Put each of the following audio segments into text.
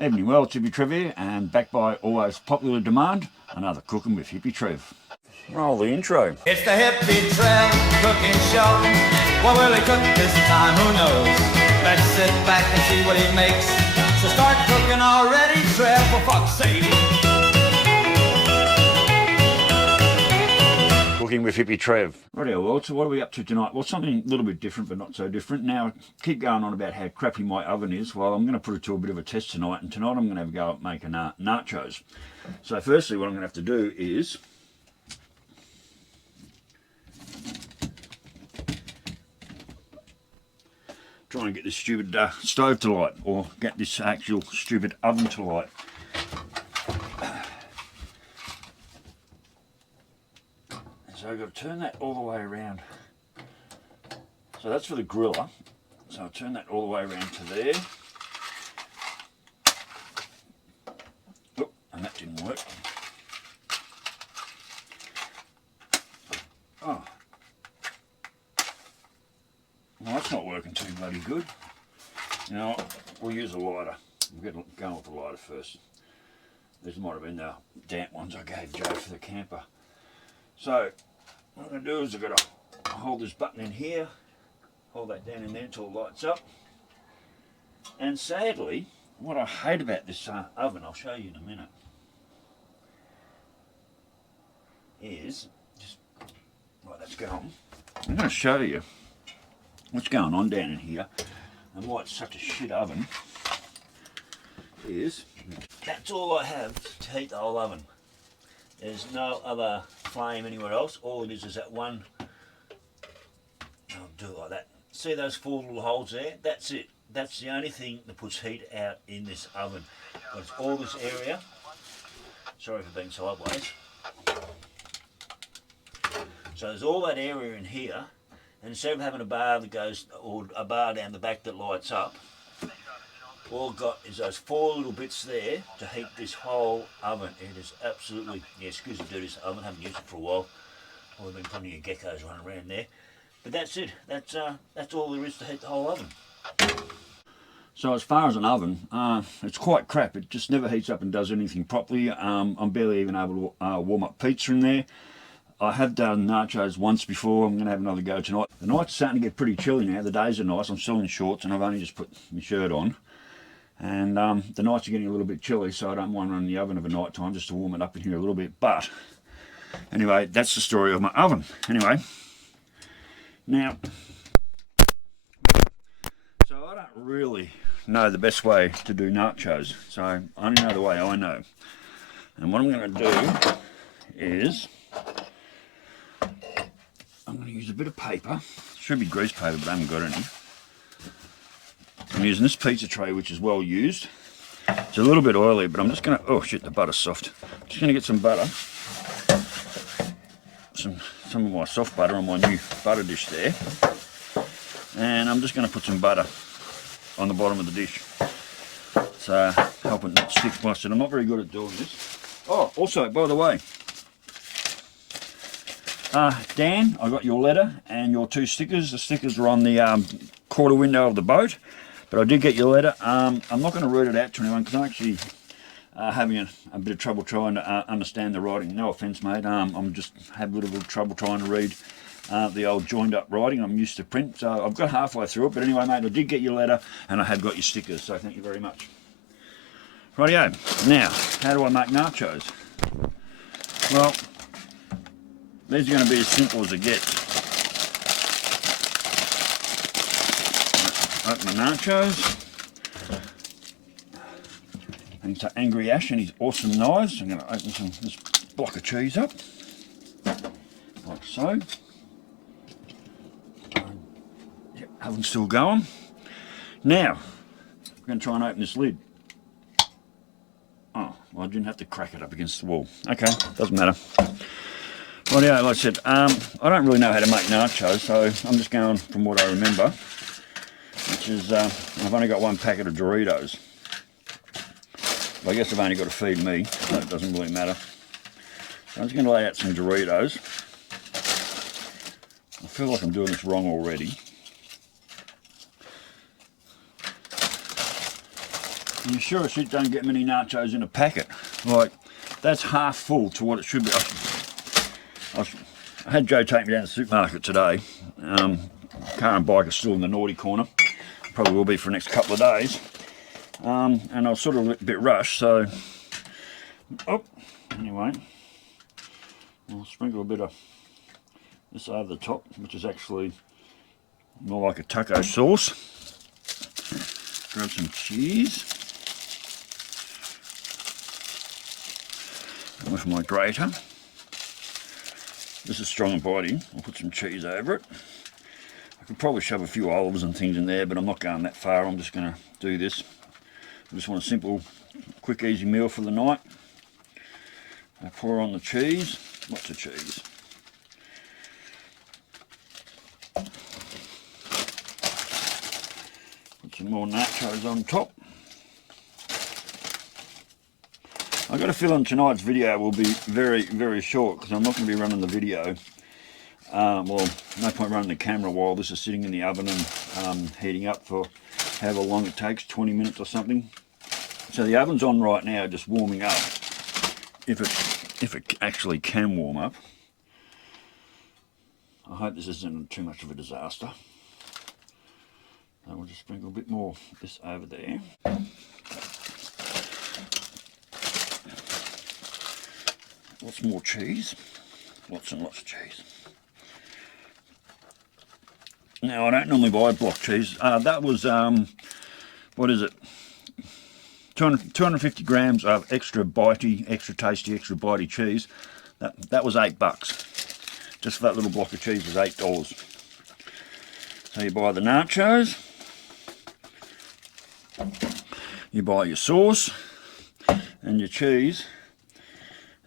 Evening well, it's Hippy Trev here, and back by always popular demand, another Cooking with Hippy Trev. Roll the intro. It's the Hippy Trev cooking show. What will he cook this time? Who knows? Let's sit back and see what he makes. So start cooking already, Trev, for fuck's sake. Cooking with Hippy Trev. Rightio, well, so what are we up to tonight? Well, something a little bit different, but not so different. Now, I keep going on about how crappy my oven is. Well, I'm going to put it to a bit of a test tonight, and tonight I'm going to have a go at making nachos. So firstly, what I'm going to have to do is try and get this stupid stove to light, or get this actual stupid oven to light. So I've got to turn that all the way around. So that's for the griller. So I'll turn that all the way around to there. Oh, and that didn't work. Oh. Well, that's not working too bloody good. You know what? We'll use a lighter. We'll get going with the lighter first. These might have been the damp ones I gave Joe for the camper. So what I'm going to do is I've got to hold this button in here, hold that down in there until it lights up. And sadly, what I hate about this oven, I'll show you in a minute, is just, right, that's going. I'm going to show you what's going on down in here and why it's such a shit oven. Is that's all I have to heat the whole oven. There's no other flame anywhere else. All it is that one. I'll do it like that. See those four little holes there? That's it. That's the only thing that puts heat out in this oven. But it's all this area. Sorry for being sideways. So there's all that area in here, and instead of having a bar that goes, or a bar down the back that lights up, all I've got is those four little bits there to heat this whole oven. It is absolutely, yeah, excuse the dirtiest oven, haven't used it for a while. Well, there's been plenty of geckos running around there. But that's it, that's all there is to heat the whole oven. So as far as an oven, it's quite crap. It just never heats up and does anything properly. I'm barely even able to warm up pizza in there. I have done nachos once before. I'm going to have another go tonight. The night's starting to get pretty chilly now. The days are nice. I'm still in shorts and I've only just put my shirt on. And the nights are getting a little bit chilly, so I don't mind running the oven over night time just to warm it up in here a little bit. But anyway, that's the story of my oven. Anyway, now, so I don't really know the best way to do nachos, so I only know the way I know. And what I'm going to do is I'm going to use a bit of paper. Should be grease paper, but I haven't got any. I'm using this pizza tray, which is well used. It's a little bit oily, but I'm just going to, oh shit, the butter's soft. I'm just going to get some butter, some of my soft butter on my new butter dish there. And I'm just going to put some butter on the bottom of the dish. So, help it not stick plus it. I'm not very good at doing this. Oh, also, by the way, Dan, I got your letter and your two stickers. The stickers are on the quarter window of the boat. But I did get your letter. I'm not going to read it out to anyone because I'm actually having a bit of trouble trying to understand the writing. No offence, mate. I'm just having a little bit of trouble trying to read the old joined up writing. I'm used to print, so I've got halfway through it. But anyway, mate, I did get your letter and I have got your stickers, so thank you very much. Rightio. Now, how do I make nachos? Well, these are going to be as simple as it gets. Open my nachos. And to Angry Ash and his awesome knives. I'm going to open this block of cheese up, like so. Yep, oven's still going. Now, I'm going to try and open this lid. Oh, well, I didn't have to crack it up against the wall. Okay, doesn't matter. Rightio, like I said, I don't really know how to make nachos, so I'm just going from what I remember. Which is, I've only got one packet of Doritos. Well, I guess I've only got to feed me, so it doesn't really matter. So I'm just going to lay out some Doritos. I feel like I'm doing this wrong already. You sure as shit don't get many nachos in a packet. Like, that's half full to what it should be. I had Joe take me down to the supermarket today. Car and bike are still in the naughty corner. Probably will be for the next couple of days. And I was sort of a bit rushed, so... Oh, anyway. I'll sprinkle a bit of this over the top, which is actually more like a taco sauce. Grab some cheese. With my grater. This is strong and biting. I'll put some cheese over it. I could probably shove a few olives and things in there, but I'm not going that far. I'm just going to do this. I just want a simple, quick, easy meal for the night. I pour on the cheese. Lots of cheese. Put some more nachos on top. I've got a feeling tonight's video will be very, very short because I'm not going to be running the video. Well, no point running the camera while this is sitting in the oven and heating up for however long it takes, 20 minutes or something. So the oven's on right now, just warming up. If it actually can warm up. I hope this isn't too much of a disaster. So we'll just sprinkle a bit more of this over there. Lots more cheese. Lots and lots of cheese. Now, I don't normally buy block cheese. That was, what is it? 250 grams of extra bitey, extra tasty, extra bitey cheese. That was $8. Just for that little block of cheese was $8. So you buy the nachos. You buy your sauce and your cheese.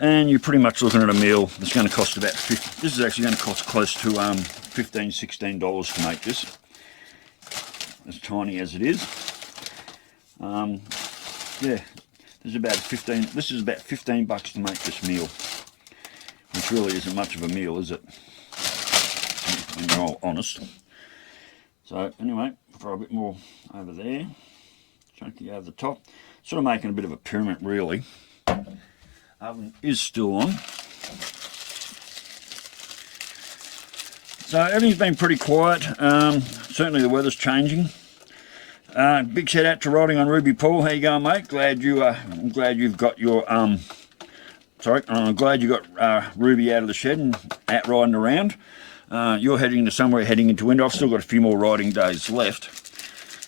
And you're pretty much looking at a meal that's going to cost about $50. This is actually going to cost close to $15, $16 to make this. As tiny as it is. Yeah, this is about $15 to make this meal. Which really isn't much of a meal, is it? When you're all honest. So anyway, throw a bit more over there. Chunky over the top. Sort of making a bit of a pyramid really. Oven is still on. So everything's been pretty quiet. Certainly the weather's changing. Big shout out to Riding on Ruby Paul. How you going, mate? I'm glad you've got your I'm glad you got Ruby out of the shed and out riding around. You're heading into somewhere, heading into winter. I've still got a few more riding days left.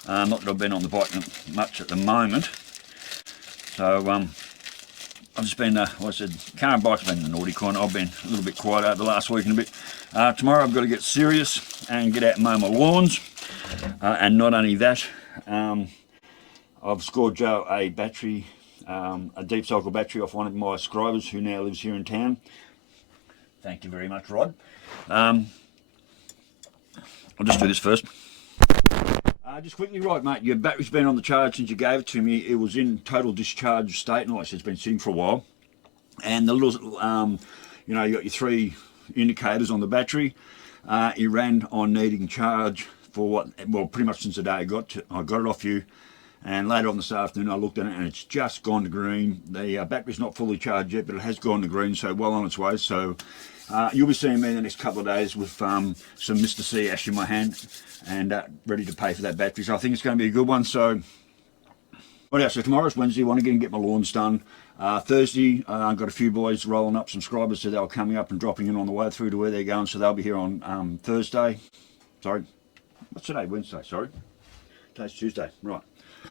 Not that I've been on the bike much at the moment. So I've just been, like I said, car and bike's been in the naughty corner. I've been a little bit quiet over the last week and a bit. Tomorrow I've got to get serious and get out and mow my lawns. And not only that, I've scored Joe a battery, a deep cycle battery off one of my scribers who now lives here in town. Thank you very much, Rod. I'll just do this first. Just quickly, right, mate, your battery's been on the charge since you gave it to me. It was in total discharge state, and like I said, it's been sitting for a while. And the little, you got your 3 indicators on the battery. It ran on needing charge for pretty much since the day I got it off you. And later on this afternoon, I looked at it, and it's just gone to green. The battery's not fully charged yet, but it has gone to green, so well on its way. So you'll be seeing me in the next couple of days with some Mr. C ash in my hand and ready to pay for that battery. So I think it's going to be a good one. So, so tomorrow's Wednesday. I want to get my lawns done. Thursday, I've got a few boys rolling up some scribers, so they're coming up and dropping in on the way through to where they're going. So they'll be here on Thursday. Sorry, what's today? Wednesday, sorry. Today's Tuesday, right.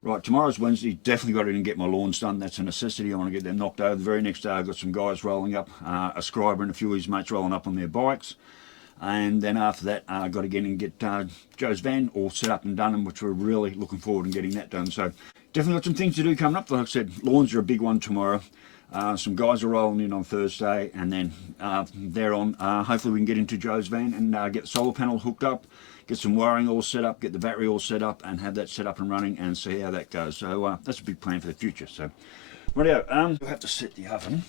Right, tomorrow's Wednesday, definitely got to get my lawns done. That's a necessity. I want to get them knocked over. The very next day, I've got some guys rolling up, a scriber and a few of his mates rolling up on their bikes. And then after that, I've got to get in and get Joe's van all set up and done, which we're really looking forward to getting that done. So definitely got some things to do coming up. Like I said, lawns are a big one tomorrow. Some guys are rolling in on Thursday, and then thereon, hopefully we can get into Joe's van and get the solar panel hooked up, get some wiring all set up, get the battery all set up, and have that set up and running and see how that goes. So that's a big plan for the future. So, rightio, we'll have to set the oven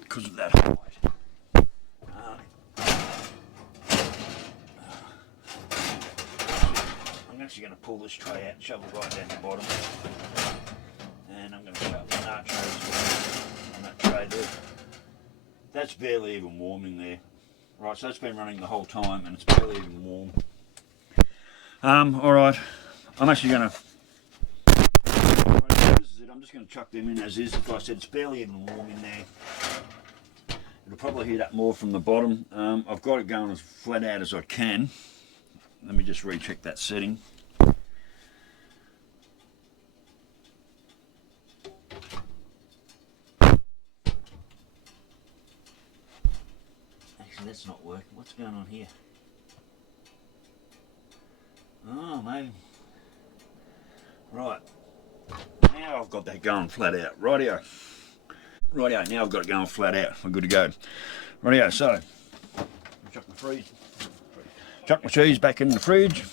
because of that height. actually going to pull this tray out and shove it right down the bottom. And I'm going to shove the nachos on that tray there. That's barely even warm in there. Right, so that's been running the whole time and it's barely even warm. Alright, I'm actually going to... I'm just going to chuck them in as is. Like I said, it's barely even warm in there. It'll probably heat up more from the bottom. I've got it going as flat out as I can. Let me just recheck that setting. Actually, that's not working. What's going on here? Oh, maybe. Right. Now I've got that going flat out. Rightio. Rightio, now I've got it going flat out. We're good to go. Rightio, so chuck my cheese back in the fridge.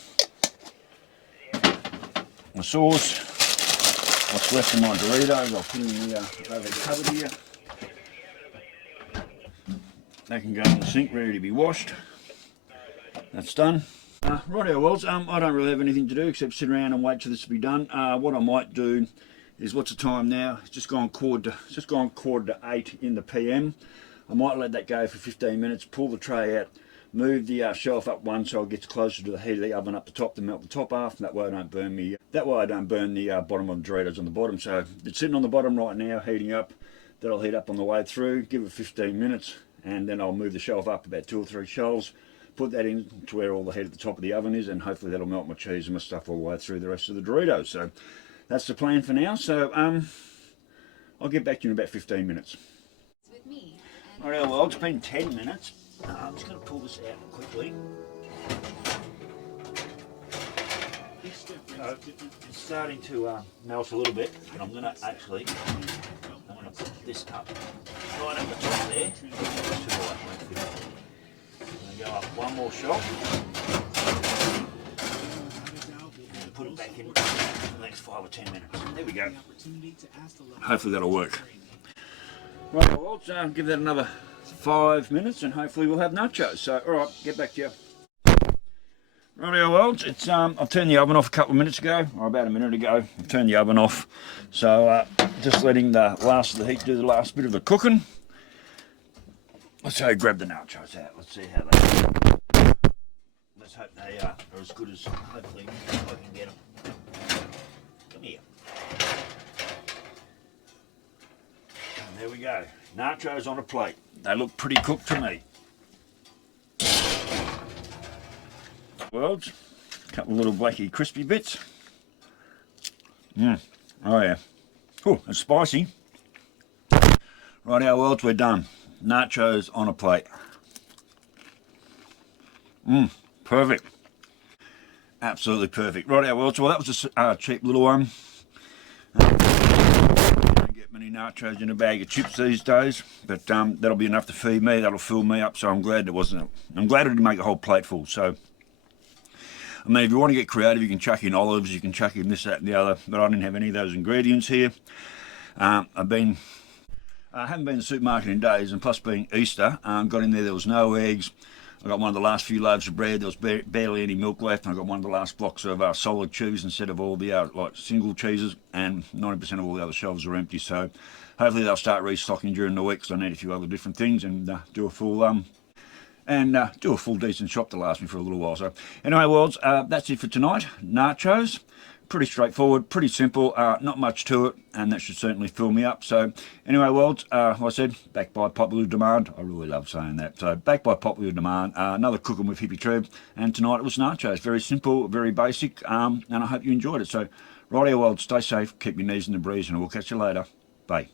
My sauce. What's left of my Doritos, I'll put in the overhead cupboard here. That can go in the sink, ready to be washed. That's done. Rightio, Wells, I don't really have anything to do except sit around and wait till this to be done. What I might do is, what's the time now? It's just gone quarter to 8 in the PM. I might let that go for 15 minutes, pull the tray out, move the shelf up one so it gets closer to the heat of the oven up the top to melt the top off, and that way I don't burn me. That way I don't burn the bottom of the Doritos on the bottom. So it's sitting on the bottom right now, heating up. That'll heat up on the way through. Give it 15 minutes, and then I'll move the shelf up about 2 or 3 shelves. Put that in to where all the heat at the top of the oven is, and hopefully that'll melt my cheese and my stuff all the way through the rest of the Doritos. So that's the plan for now. So I'll get back to you in about 15 minutes. With me. Alright, well, it's been 10 minutes. I'm just going to pull this out quickly. So it's starting to melt a little bit, and I'm going to put this up right at the top there. I'm going to go up one more shelf and put it back in the next 5 or 10 minutes. There we go. Hopefully that'll work. Right, well, let's give that another 5 minutes and hopefully we'll have nachos. So, alright, get back to you. Rightio, well, it's I've turned the oven off a couple of minutes ago, or about a minute ago. I've turned the oven off. So, just letting the last of the heat do the last bit of the cooking. Let's grab the nachos out. Let's see how they are. Let's hope they are as good as hopefully I can get them. Come here. And there we go. Nachos on a plate. They look pretty cooked to me. Well, a couple of little blacky crispy bits. Oh yeah. Oh, it's spicy. Right, our worlds, we're done. Nachos on a plate. Perfect. Absolutely perfect. Right, our worlds. Well, that was a cheap little one. You don't get many nachos in a bag of chips these days, but that'll be enough to feed me. That'll fill me up. So I'm glad it wasn't. I'm glad it didn't make a whole plate full. So. I mean, if you want to get creative, you can chuck in olives, you can chuck in this, that and the other, but I didn't have any of those ingredients here. I haven't been to the supermarket in days, and plus being Easter, got in there was no eggs. I got one of the last few loaves of bread, there was barely any milk left, and I got one of the last blocks of solid cheese instead of all the like single cheeses, and 90% of all the other shelves are empty, so hopefully they'll start restocking during the week, because I need a few other different things, and do a full decent shop to last me for a little while. So anyway, worlds, that's it for tonight. Nachos, pretty straightforward, pretty simple, not much to it, and that should certainly fill me up. So anyway, worlds, like I said, backed by popular demand. I really love saying that. So backed by popular demand, another cooking with Hippy Trev, and tonight it was nachos. Very simple, very basic, and I hope you enjoyed it. So rightio, worlds, stay safe, keep your knees in the breeze, and we'll catch you later. Bye.